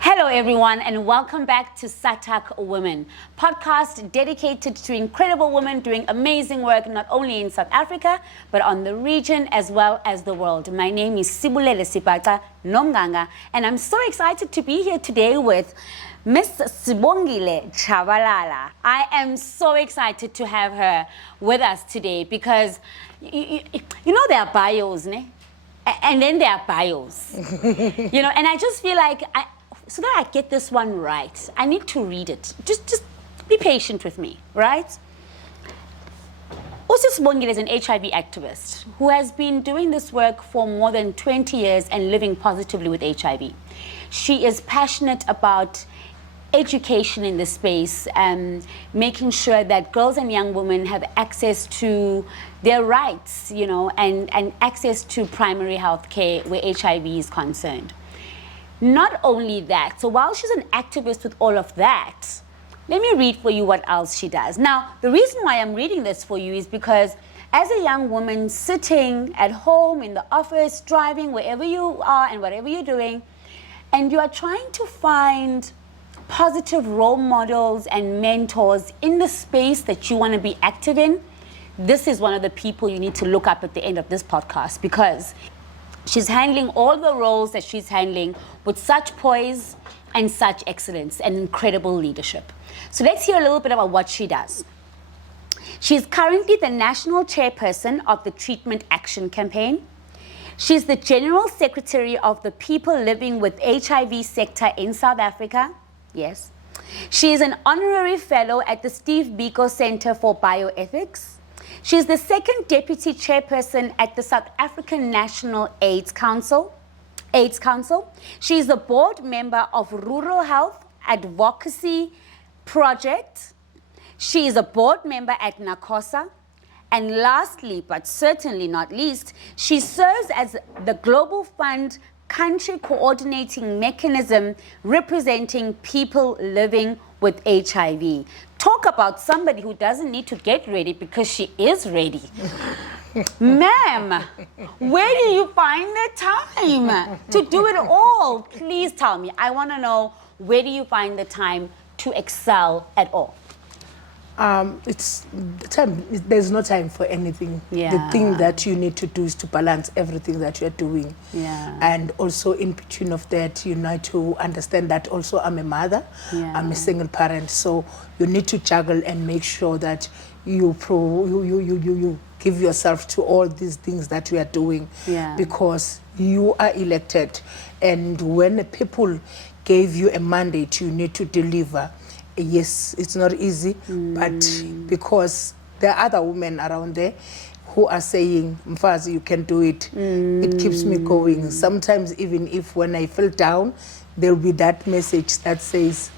Hello everyone and welcome back to SAHTAC Women, podcast dedicated to incredible women doing amazing work not only in South Africa but on the region as well as the world. My name is Sibongile Tshabalala and I'm so excited to be here today with Miss Sibongile Tshabalala. I am so excited to have her with us today because you know there are bios, ne? And then there are bios, you know, and I just feel like so that I get this one right, I need to read it. Just be patient with me, right? Sibongile is an HIV activist who has been doing this work for more than 20 years and living positively with HIV. She is passionate about education in the space and making sure that girls and young women have access to their rights, you know, and access to primary health care where HIV is concerned. Not only that, so while she's an activist with all of that, let me read for you what else she does. Now, the reason why I'm reading this for you is because as a young woman sitting at home, in the office, driving, wherever you are and whatever you're doing, and you are trying to find positive role models and mentors in the space that you want to be active in, this is one of the people you need to look up at the end of this podcast because she's handling all the roles that she's handling with such poise and such excellence and incredible leadership. So let's hear a little bit about what she does. She's currently the National Chairperson of the Treatment Action Campaign. She's the General Secretary of the People Living with HIV sector in South Africa. Yes. She is an honorary fellow at the Steve Biko Center for Bioethics. She is the second deputy chairperson at the South African National AIDS Council. She is a board member of Rural Health Advocacy Project. She is a board member at NACOSA. And lastly, but certainly not least, she serves as the Global Fund Country Coordinating Mechanism representing people living with HIV. Talk about somebody who doesn't need to get ready because she is ready. Ma'am, where do you find the time to do it all? Please tell me. I want to know, where do you find the time to excel at all? It's the time. There's no time for anything. Yeah. The thing that you need to do is to balance everything that you're doing. Yeah. And also in between of that, you need to understand that also I'm a mother. Yeah. I'm a single parent. So you need to juggle and make sure that you give yourself to all these things that you are doing. Yeah. Because you are elected. And when the people gave you a mandate, you need to deliver. Yes, it's not easy, but because there are other women around there who are saying, Mfazi, you can do it. It keeps me going. Sometimes even if when I feel down, there'll be that message that says,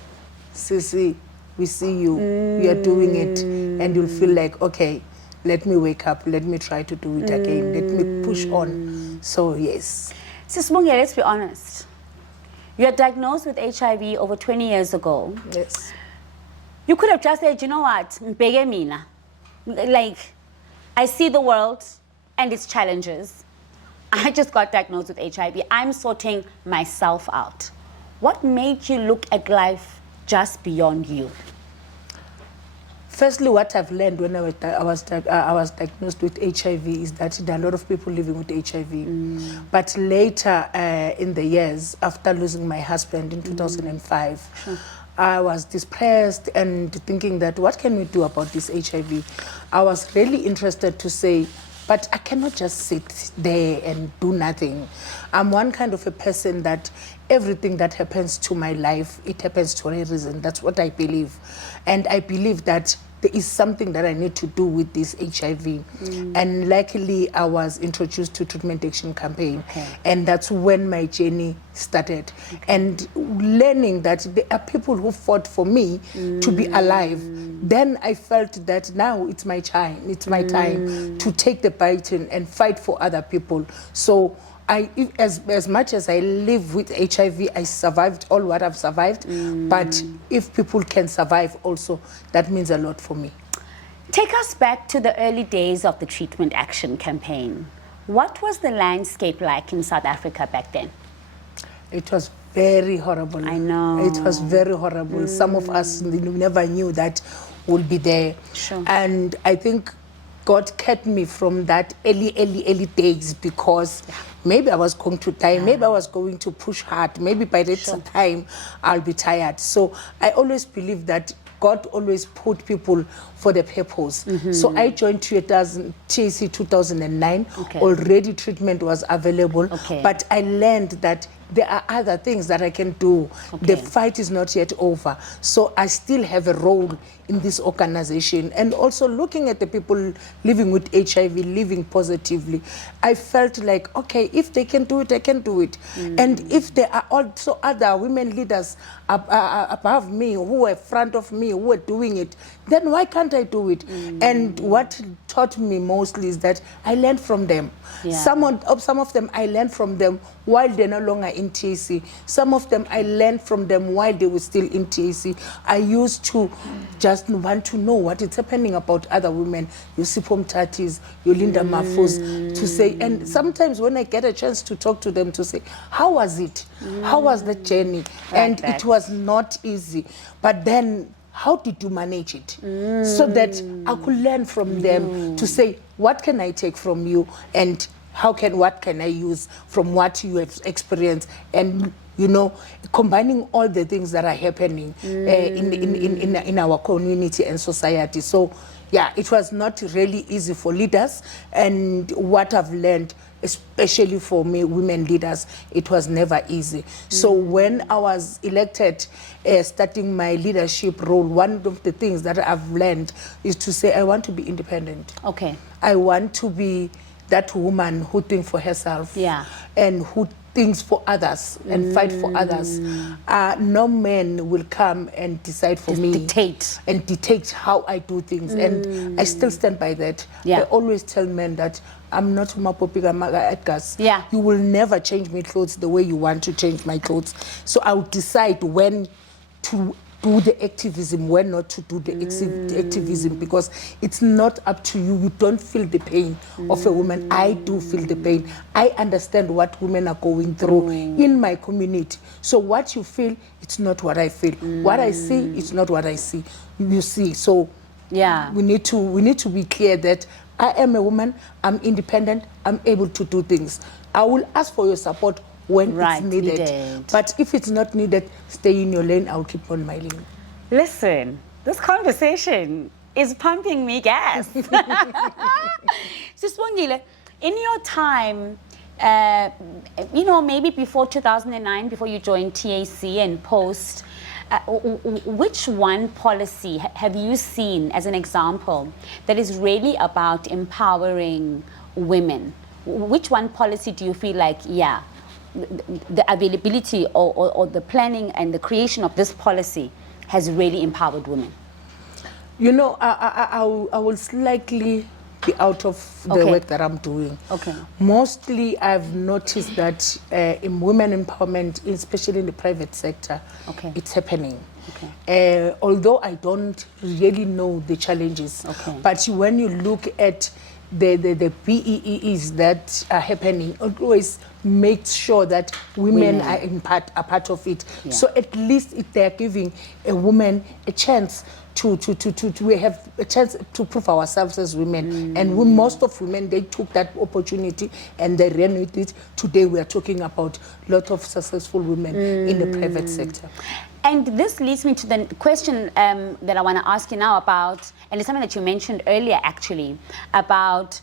Sisi, we see you, you are doing it. And you'll feel like, okay, let me wake up, let me try to do it again, let me push on. So yes. Sibongile, let's be honest. You were diagnosed with HIV over 20 years ago. Yes. You could have just said, you know what, mbheke mina. Like, I see the world and its challenges. I just got diagnosed with HIV. I'm sorting myself out. What made you look at life just beyond you? Firstly, what I've learned when I was diagnosed with HIV is that there are a lot of people living with HIV. But later in the years, after losing my husband in 2005, I was depressed and thinking that what can we do about this HIV? I was really interested to say, but I cannot just sit there and do nothing. I'm one kind of a person that everything that happens to my life, it happens for a reason. That's what I believe. And I believe that there is something that I need to do with this HIV. And luckily, I was introduced to Treatment Action Campaign. Okay. And that's when my journey started. Okay. And learning that there are people who fought for me to be alive. Then I felt that now it's my time. It's my time to take the baton and fight for other people. So as much as I live with HIV, I survived all what I've survived. But if people can survive also, that means a lot for me. Take us back to the early days of the Treatment Action Campaign. What was the landscape like in South Africa back then? It was very horrible. I know. It was very horrible. Some of us never knew that would be there. Sure. And I think God kept me from that early days, because maybe I was going to die, maybe I was going to push hard, maybe by that time I'll be tired. So I always believe that God always put people for the purpose. So I joined TAC 2009. Okay. Already treatment was available, Okay. but I learned that there are other things that I can do. Okay. The fight is not yet over. So I still have a role in this organization. And also looking at the people living with HIV, living positively, I felt like, okay, if they can do it, I can do it. And if there are also other women leaders above me, who were in front of me, who were doing it, then why can't I do it? And what taught me mostly is that I learned from them. Yeah. Some of them I learned from them while they're no longer in TAC. Some of them I learned from them while they were still in TAC. I used to just want to know what is happening about other women, your Sipho Mthathis, your Linda Mafus, to say. And sometimes when I get a chance to talk to them, to say, how was it? How was the journey? And it was not easy. But then, how did you manage it? So that I could learn from them, to say, what can I take from you, and what can I use from what you have experienced, and you know, combining all the things that are happening in our community and society. So yeah, it was not really easy for leaders, and what I've learned, especially for me, women leaders, it was never easy. So when I was elected, starting my leadership role, one of the things that I've learned is to say, I want to be independent. Okay. I want to be that woman who thinks for herself, and who thinks for others and fight for others. No man will come and decide for me. Dictate how I do things. And I still stand by that. I always tell men that I'm not Mapopiga Edgar's. You will never change my clothes the way you want to change my clothes. So I'll decide when to do the activism, when not to do the activism, because it's not up to you. You don't feel the pain of a woman. I do feel the pain. I understand what women are going through in my community. So what you feel, it's not what I feel. What I see, it's not what I see. You see, so we need to be clear that I am a woman, I'm independent, I'm able to do things. I will ask for your support when it's needed. But if it's not needed, stay in your lane. I'll keep on my lane. Listen, this conversation is pumping me gas. Sibongile, in your time, you know, maybe before 2009, before you joined TAC and post, which one policy have you seen as an example that is really about empowering women? Which one policy do you feel like, the availability or the planning and the creation of this policy has really empowered women? You know, I will slightly be out of the work that I'm doing. Mostly I've noticed that in women empowerment, especially in the private sector, it's happening. Although I don't really know the challenges, but when you look at the BEEs that are happening, always makes sure that women are a part of it. So at least if they're giving a woman a chance to have a chance to prove ourselves as women. And most of women, they took that opportunity and they ran with it. Today we are talking about a lot of successful women in the private sector. And this leads me to the question that I want to ask you now about, and it's something that you mentioned earlier actually, about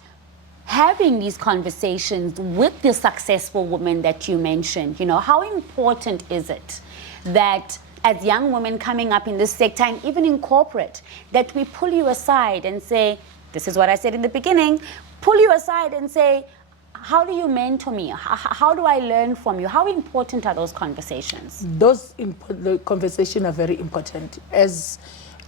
having these conversations with the successful women that you mentioned. You know, how important is it that as young women coming up in this sector and even in corporate, that we pull you aside and say, this is what I said in the beginning, pull you aside and say, how do you mentor me? How do I learn from you? How important are those conversations? Those conversations are very important. As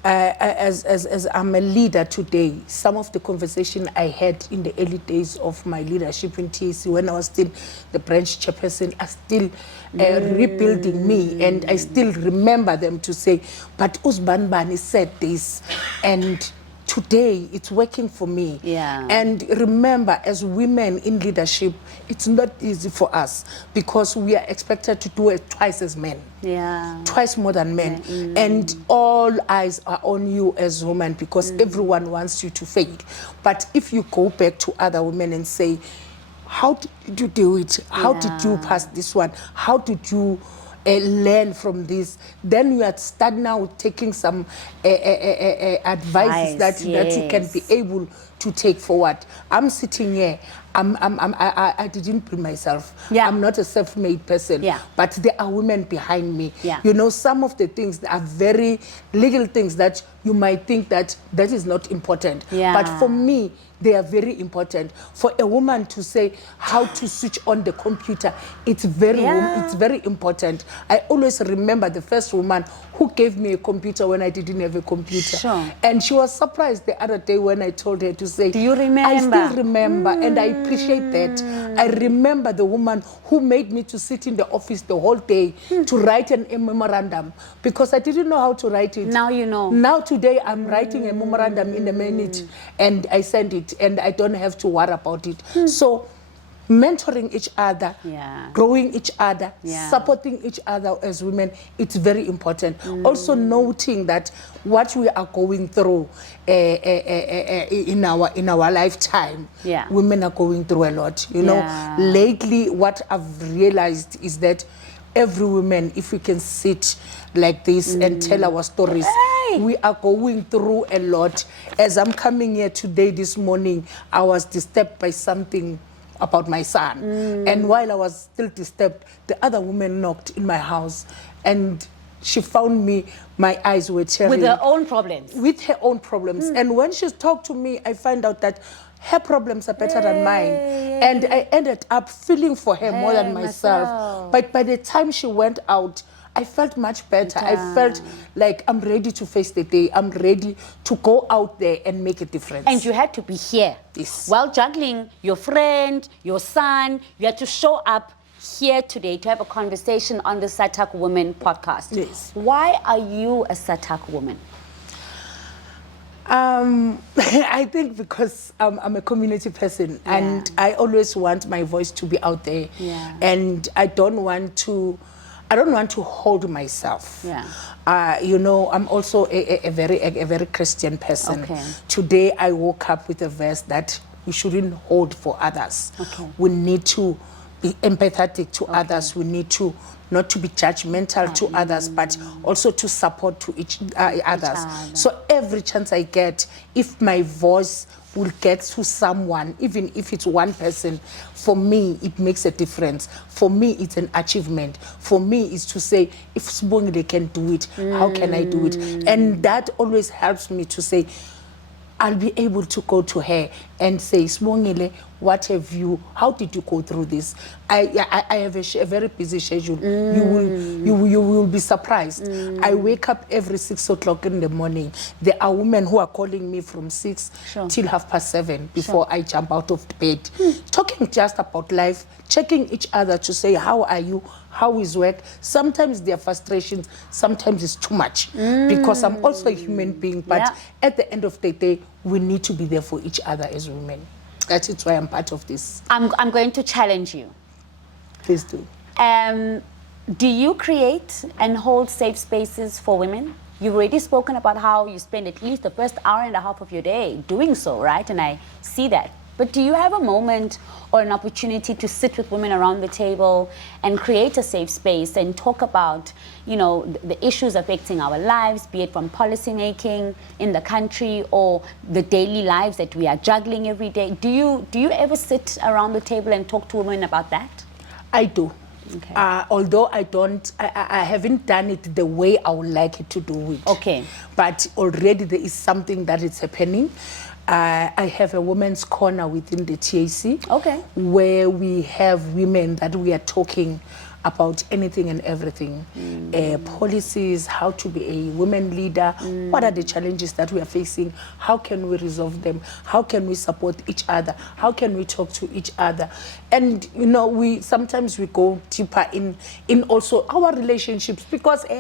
I'm a leader today, some of the conversation I had in the early days of my leadership in TAC, when I was still the branch chairperson, are still rebuilding me, and I still remember them to say, but Usbanbani said this, and today it's working for me. Yeah. And remember, as women in leadership, it's not easy for us because we are expected to do it twice as men. Yeah. Twice more than men. And all eyes are on you as women because everyone wants you to fail. But if you go back to other women and say, how did you do it? How did you pass this one? How did you learn from this? Then you are start now taking some advices that you can be able to take forward. I'm sitting here. I didn't bring myself. Yeah. I'm not a self-made person. Yeah. But there are women behind me. Yeah. You know, some of the things that are very little things that you might think that is not important. Yeah. But for me, they are very important. For a woman to say how to switch on the computer, it's very important. I always remember the first woman who gave me a computer when I didn't have a computer. Sure. And she was surprised the other day when I told her to say, do you remember? I still remember, and I appreciate that. I remember the woman who made me to sit in the office the whole day to write a memorandum because I didn't know how to write it. Now you know. Now today I'm writing a memorandum in a minute and I send it and I don't have to worry about it. So mentoring each other, growing each other, supporting each other as women, it's very important. Also noting that what we are going through in our lifetime, women are going through a lot. You know, lately what I've realized is that every woman, if we can sit like this and tell our stories, we are going through a lot. As I'm coming here today, this morning, I was disturbed by something about my son. And while I was still disturbed, the other woman knocked in my house and she found me, my eyes were tearing. With her own problems. With her own problems. And when she talked to me, I find out that her problems are better than mine. And I ended up feeling for her more than myself. But by the time she went out, I felt much better. I felt like I'm ready to face the day. I'm ready to go out there and make a difference. And you had to be here. Yes. While juggling your friend, your son, you had to show up here today to have a conversation on the SAHTAC Women podcast. Yes. Why are you a SAHTAC woman? I think because I'm a community person and I always want my voice to be out there. And I don't want to hold myself. You know, I'm also a very Christian person. Today I woke up with a verse that we shouldn't hold for others. We need to be empathetic to others. We need to not to be judgmental to others, but also to support to each others. So every chance I get, if my voice will get to someone, even if it's one person, for me, it makes a difference. For me, it's an achievement. For me, it's to say, if Sibongile can do it, how can I do it? And that always helps me to say, I'll be able to go to her and say, Sibongile, how did you go through this? I have a very busy schedule. You will be surprised. I wake up every 6 o'clock in the morning. There are women who are calling me from 6 till 7:30 before I jump out of bed. Talking just about life, checking each other to say, how are you? How is work? Sometimes there are frustrations, sometimes it's too much because I'm also a human being. But at the end of the day, we need to be there for each other as women. That is why I'm part of this. I'm going to challenge you. Please do. Do you create and hold safe spaces for women? You've already spoken about how you spend at least the first hour and a half of your day doing so, right? And I see that. But do you have a moment or an opportunity to sit with women around the table and create a safe space and talk about, you know, the issues affecting our lives, be it from policy making in the country or the daily lives that we are juggling every day? Do you ever sit around the table and talk to women about that? I do. Although I haven't done it the way I would like it to do it. But already there is something that is happening. I have a women's corner within the TAC where we have women that we are talking about anything and everything. Policies, how to be a women leader, what are the challenges that we are facing, how can we resolve them, how can we support each other, how can we talk to each other. And you know, we sometimes we go deeper in also our relationships, because so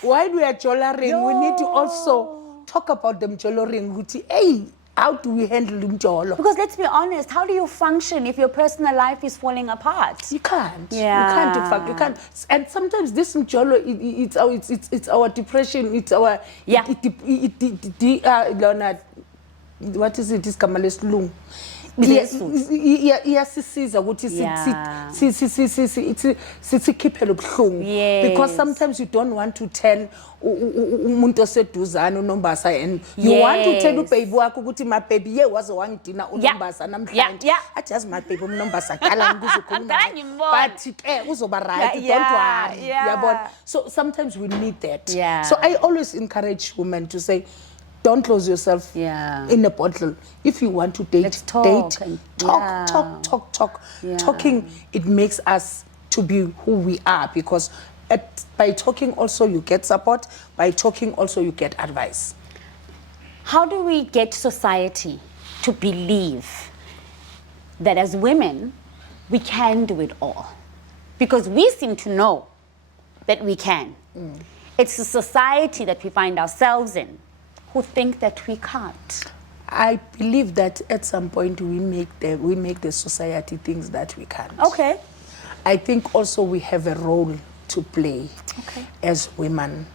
while we are jolaring, we need to also talk about them joloring. Hey, how do we handle them jolo? Because let's be honest, how do you function if your personal life is falling apart? You can't. Yeah. You can't. And sometimes this jolo, it's our depression. It's our what is it? This Kamales lung. Iyasisiza ukuthi sikhiphele ubuhlungu, because sometimes you don't want to tell umuntu oseduzane uNombasa, and you want to tell ubaby wakho ukuthi my baby ye waze wangidina uNombasa namhlanje athi yazi my baby uNombasa qala ngizokhuluma but uzoba right, don't worry, yabona. So sometimes we need that. So I always encourage women to say, don't close yourself in a bottle. If you want to date, let's talk, date, talk. Talking, it makes us to be who we are, because by talking also you get support, by talking also you get advice. How do we get society to believe that as women, we can do it all? Because we seem to know that we can. It's the society that we find ourselves in who think that we can't. I believe that at some point we make the society things that we can't. Okay. I think also we have a role to play as women.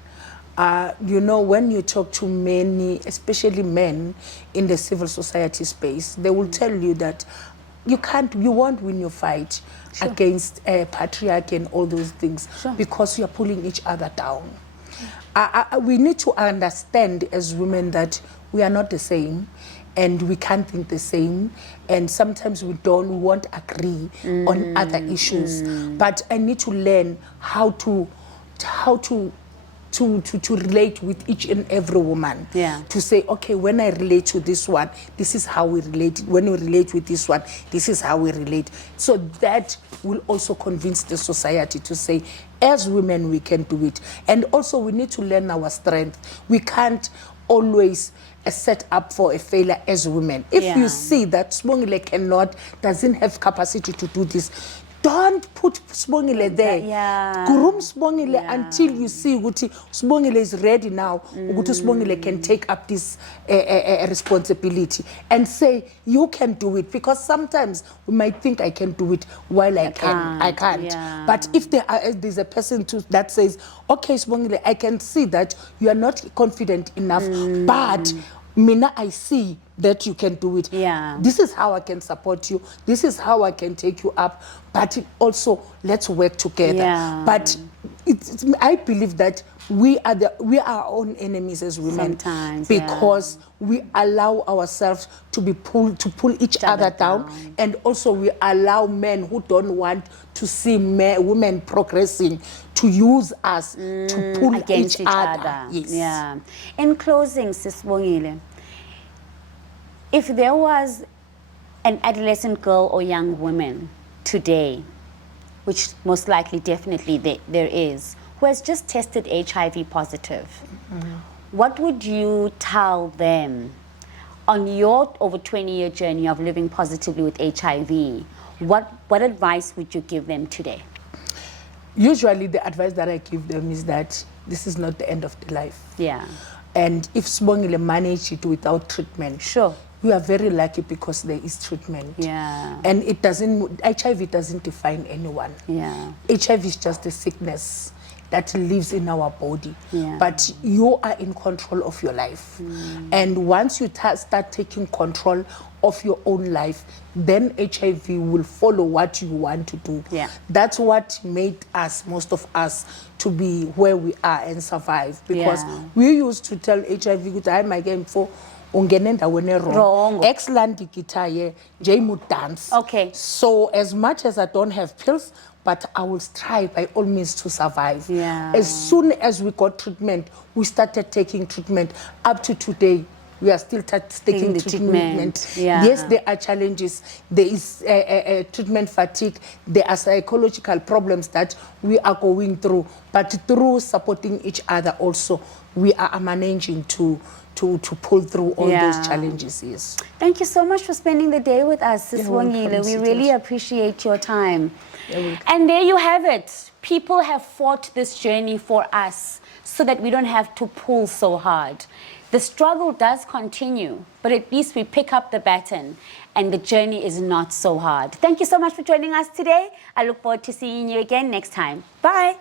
You know, when you talk to many, especially men in the civil society space, they will tell you that you won't win your fight against patriarchy and all those things because you're pulling each other down. We need to understand as women that we are not the same, and we can't think the same, and sometimes we won't agree on other issues. But I need to learn how to relate with each and every woman. To say, okay, when I relate to this one, this is how we relate. When we relate with this one, this is how we relate. So that will also convince the society to say, as women, we can do it. And also we need to learn our strength. We can't always set up for a failure as women. If you see that Sibongile doesn't have capacity to do this, don't put Sibongile there. Groom Sibongile until you see Uguti Sibongile is ready now. Uguti Sibongile can take up this responsibility and say, you can do it. Because sometimes we might think I can do it while I can't. But if there's a person that says, okay, Sibongile, I can see that you are not confident enough, but Mina, I see that you can do it. This is how I can support you. This is how I can take you up. But also, let's work together. But I believe that we are our own enemies as women. Sometimes, because we allow ourselves to pull each other down, and also we allow men who don't want to see women progressing to use us to pull against each other. In closing, Sis Sibongile, if there was an adolescent girl or young woman today, which most likely definitely there is, who has just tested HIV positive, what would you tell them on your over 20-year journey of living positively with HIV? What advice would you give them today? Usually the advice that I give them is that this is not the end of the life. And if Sibongile managed it without treatment, we are very lucky because there is treatment. And HIV doesn't define anyone. HIV is just a sickness that lives in our body. But you are in control of your life. And once you start taking control of your own life, then HIV will follow what you want to do. That's what made us, most of us, to be where we are and survive. Because we used to tell HIV, I my game for wrong. Excellent guitar, dance. So as much as I don't have pills, but I will strive by all means to survive. As soon as we got treatment, we started taking treatment. Up to today, we are still taking the treatment. Yeah. Yes, there are challenges. There is treatment fatigue. There are psychological problems that we are going through. But through supporting each other also, we are managing to pull through all those challenges. Yes. Thank you so much for spending the day with us, Sis You're welcome, Sibongile. We Sis. really appreciate your time. You're welcome. And there you have it. People have fought this journey for us so that we don't have to pull so hard. The struggle does continue, but at least we pick up the baton and the journey is not so hard. Thank you so much for joining us today. I look forward to seeing you again next time. Bye.